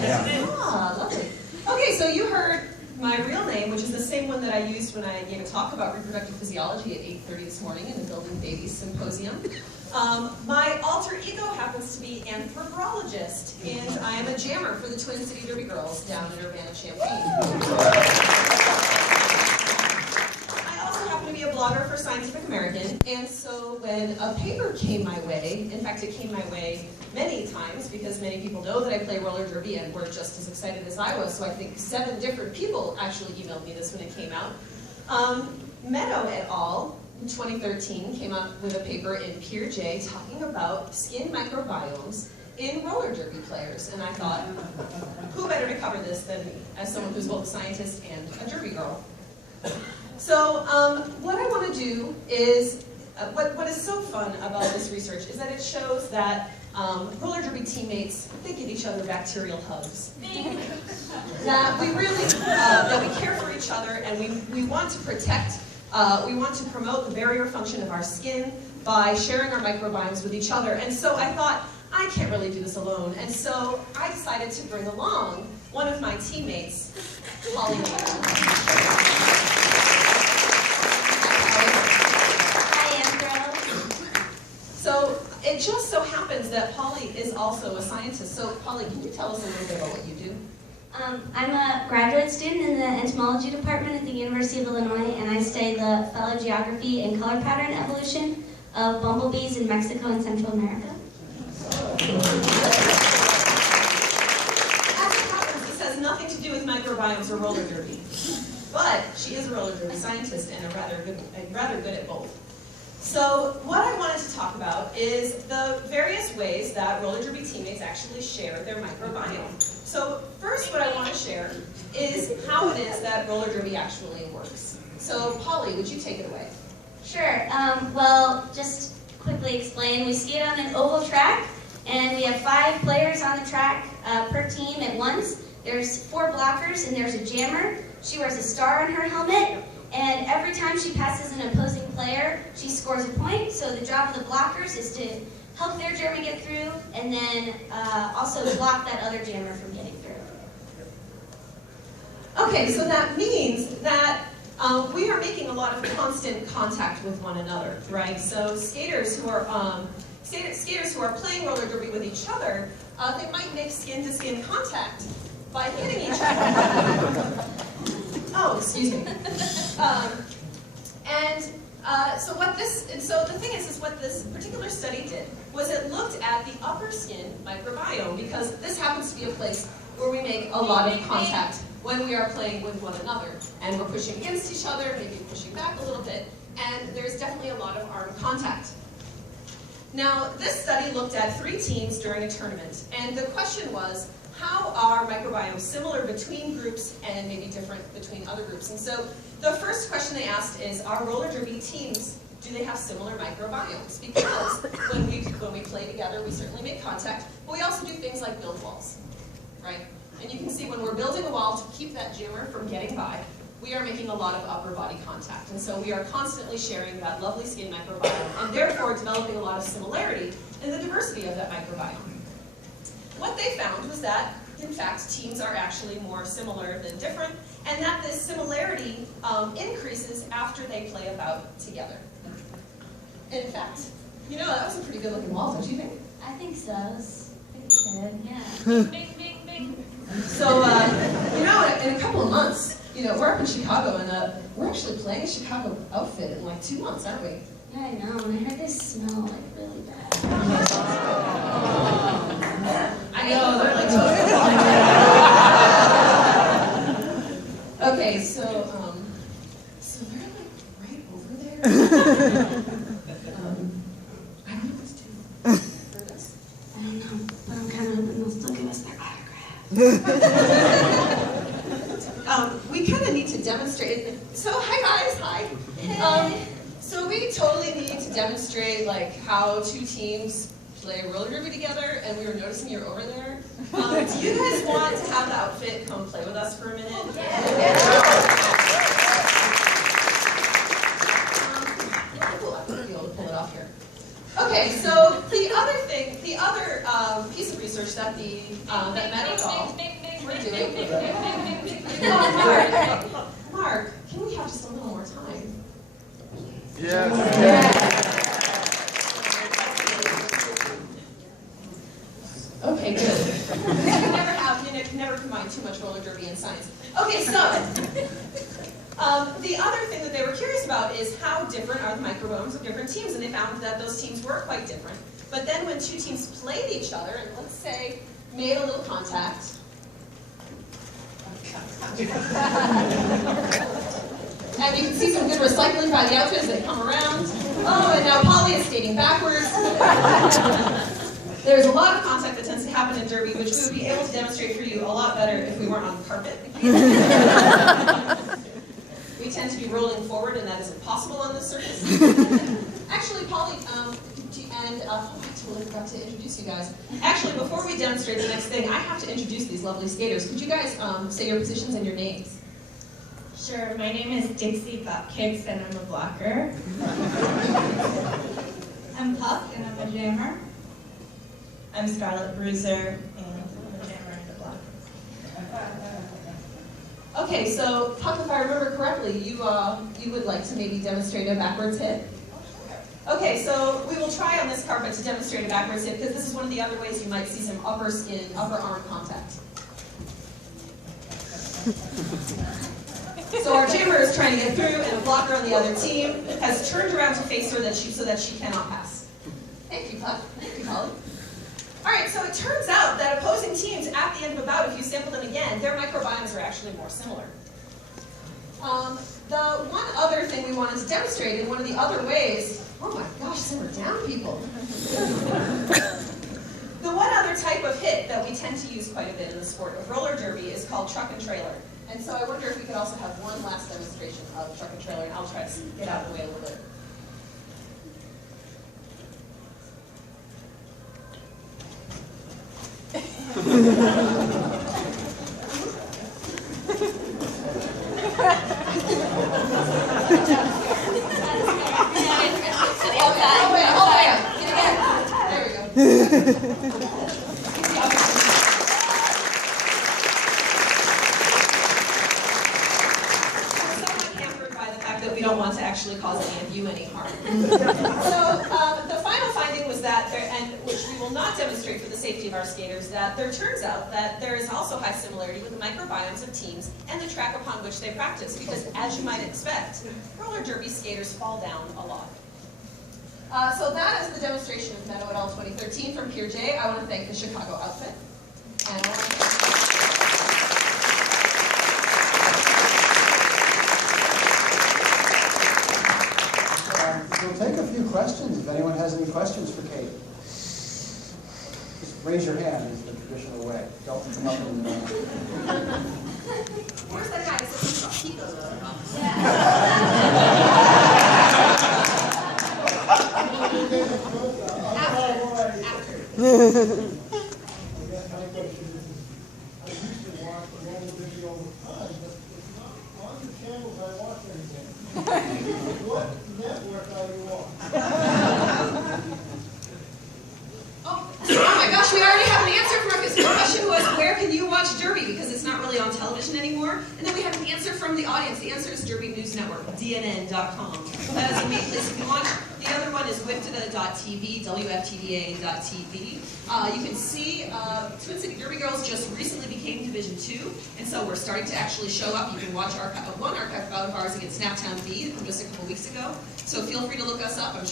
Yeah. Ah, lovely. Okay, so you heard my real name, which is the same one that I used when I gave a talk about reproductive physiology at 8:30 this morning in the Building Babies Symposium. My alter ego happens to be anthropologist, and I am a jammer for the Twin City Derby Girls down in Urbana-Champaign. I also happen to be a blogger for Scientific American, and so when a paper came my way, in fact it came my way many times because many people know that I play roller derby and were just as excited as I was, so I think 7 different people actually emailed me this when it came out. Meadow et al. In 2013 came out with a paper in Peer J talking about skin microbiomes in roller derby players, and I thought, who better to cover this than as someone who's both a scientist and a derby girl? So what I want to do is, what is so fun about this research is that it shows that roller derby teammates, they give each other bacterial hugs. That we really, that we care for each other, and we want to protect, we want to promote the barrier function of our skin by sharing our microbiomes with each other. And so I thought, I can't really do this alone. And so I decided to bring along one of my teammates, Polly. So it just so happens that Polly is also a scientist. So Polly, can you tell us a little bit about what you do? I'm a graduate student in the entomology department at the University of Illinois, and I study the phylogeography and color pattern evolution of bumblebees in Mexico and Central America. As it happens, this has nothing to do with microbiomes or roller derby. But she is a roller derby scientist and rather good at both. So what I wanted to talk about is the various ways that roller derby teammates actually share their microbiome. So first what I want to share is how it is that roller derby actually works. So Polly, would you take it away? Sure. Well, just quickly explain, we skate on an oval track, and we have 5 players on the track per team at once. There's 4 blockers, and there's a jammer. She wears a star on her helmet, and every time she passes an opposing player, she scores a point. So the job of the blockers is to help their jammer get through, and then also block that other jammer from getting through. Okay, so that means that we are making a lot of constant contact with one another, right? So skaters who are playing roller derby with each other, they might make skin-to-skin contact by hitting each other. Oh, excuse me. So the thing is what this particular study did was it looked at the upper skin microbiome, because this happens to be a place where we make a lot of contact when we are playing with one another. And we're pushing against each other, maybe pushing back a little bit, and there's definitely a lot of arm contact. Now, this study looked at 3 teams during a tournament, and the question was, how are microbiomes similar between groups and maybe different between other groups? And so the first question they asked is, are roller derby teams, do they have similar microbiomes? Because when we play together, we certainly make contact, but we also do things like build walls, right? And you can see when we're building a wall to keep that jammer from getting by, we are making a lot of upper body contact. And so we are constantly sharing that lovely skin microbiome, and therefore developing a lot of similarity in the diversity of that microbiome. What they found was that, in fact, teams are actually more similar than different, and that this similarity increases after they play a bout together. In fact, you know, that was a pretty good looking wall, don't you think? I think so. I think it's good, yeah. Bing, bing, bing. So, you know, in a couple of months, you know, we're up in Chicago, and we're actually playing a Chicago outfit in like 2 months, aren't we? Yeah, I know, and I heard they smell like really bad. I know, they're like totally Okay, so they're like right over there. I don't know what to do for this. I don't know, but I'm kind of hoping they'll still give us their autograph. We kind of need to demonstrate. So, hi guys, hi. Hey. So we totally need to demonstrate like how 2 teams play roller derby together, and we were noticing you're over there. Do you guys want to have the outfit come play with us for a minute? Yeah. Cool, I might be able to pull it off here. Okay, so the other piece of research that that Meadow et al. we're doing. Oh, Mark, can we have just a little more time? Yes. Okay, good. You can never combine too much roller derby and science. Okay, so the other thing that they were curious about is how different are the microbiomes of different teams, and they found that those teams were quite different. But then when two teams played each other, and let's say made a little contact, and you can see some good recycling by the outfits as they come around. Oh, and now Polly is skating backwards. There's a lot of contact that tends to happen in derby, which we would be able to demonstrate for you a lot better if we weren't on the carpet. We tend to be rolling forward, and that isn't possible on this surface. Actually, Polly, I totally forgot to introduce you guys. Actually, before we demonstrate the next thing, I have to introduce these lovely skaters. Could you guys say your positions and your names? Sure, my name is Dixie Bopkicks and I'm a blocker. I'm Puck and I'm a jammer. I'm Scarlet Bruiser and I'm a jammer and a blocker. Okay, so Puck, if I remember correctly, you would like to maybe demonstrate a backwards hit? Okay, so we will try on this carpet to demonstrate a backwards hit because this is one of the other ways you might see some upper skin, upper arm contact. So our jammer is trying to get through, and a blocker on the other team has turned around to face her so that she cannot pass. Thank you, Puck. Thank you, Polly. All right, so it turns out that opposing teams at the end of a bout, if you sample them again, their microbiomes are actually more similar. The one other thing we wanted to demonstrate in one of the other ways, oh my gosh, simmer down, people. The one other type of hit that we tend to use quite a bit in the sport of roller derby is called truck and trailer. And so I wonder if we could also have one last demonstration of truck and trailer, and I'll try to get out of the way a little bit. We don't want to actually cause any of you any harm. So the final finding was that, which we will not demonstrate for the safety of our skaters, that there turns out that there is also high similarity with the microbiomes of teams and the track upon which they practice, because as you might expect, roller derby skaters fall down a lot. So that is the demonstration of Meadow et al. 2013 from Pier J. I want to thank the Chicago outfit. And I want to thank We'll take a few questions if anyone has any questions for Kate. Just raise your hand is the traditional way. Don't come up in the Where's that guy that says he goes over? After. I used to watch the roller video all the time, but it's not on the channels I watch anymore. What network are you on? Oh my gosh, we already have an answer for this. The question was, where can you watch Derby? Because it's not really on television anymore. And then we have an answer from the audience. The answer is Derby News Network, DNN.com. That is the main place you can watch. The other one is WFTDA.tv, WFTDA.tv. You can see Twin City Derby Girls just recently became Division 2, and so we're starting to actually show up. You can watch one archive bout of ours against Snaptown B from just a couple weeks ago. So feel free to look us up. I'm sure